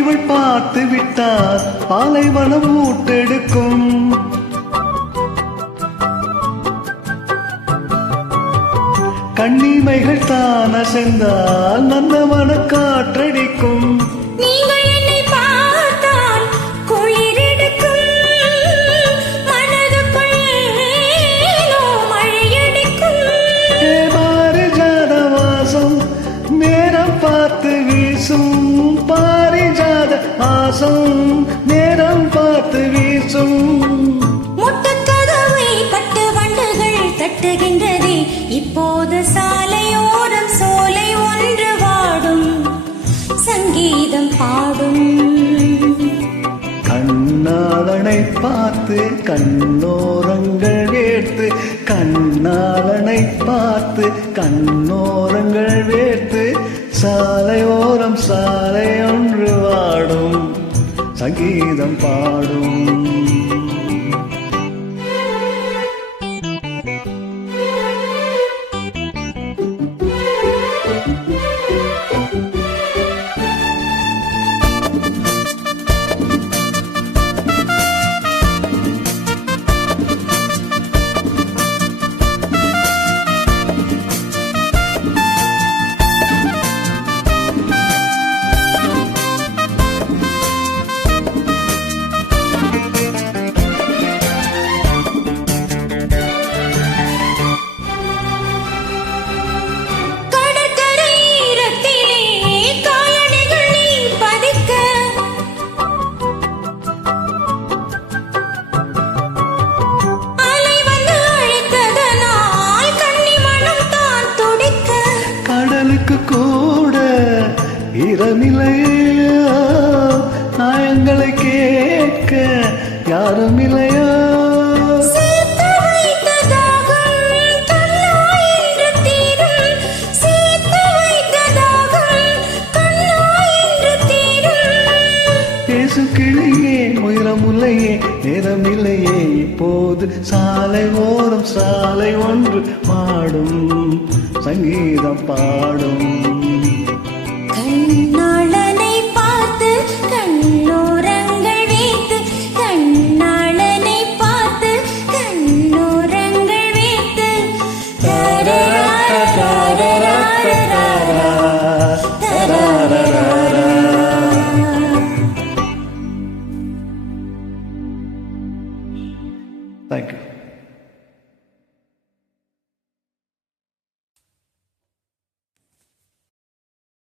இவள் பார்த்து விட்டார் பாலைவனம் ஊட்டெடுக்கும். கண்ணிமைகள் தான் அசைந்தால் நந்தவன காற்றடிக்கும். பார்த்து வீசும் பாரிஜாத வாசம் நேரம் பார்த்து வீசும். முட்டுக்கதவை பட்டு வண்டுகள் தட்டுகின்றதே இப்போது சாலையோரம் சோலை ஒன்று வாடும் சங்கீதம் பாடும். கண்ணாளனை பார்த்து கண்ணோரங்கள் வேர்த்து கண்ணாளனை பார்த்து கண்ணோரங்கள் வேர்த்து சாலையோரம் சாலை ஒன்று வாடும் சங்கீதம் பாடும். கூட இரமில்லையா நாயங்களை கேட்க யாரும் இல்லையா? பேசு கிளியே உயரமுல்லையே நேரமில்லையே இப்போது சாலை ஓரம் சாலை ஒன்று பாடும் சங்கீதம் பாடும். கண்ணாளனை பார்த்து கண்ணோரங்கள் வைத்து கண்ணாளனை பார்த்து கண்ணோரங்கள் வைத்து Thank you.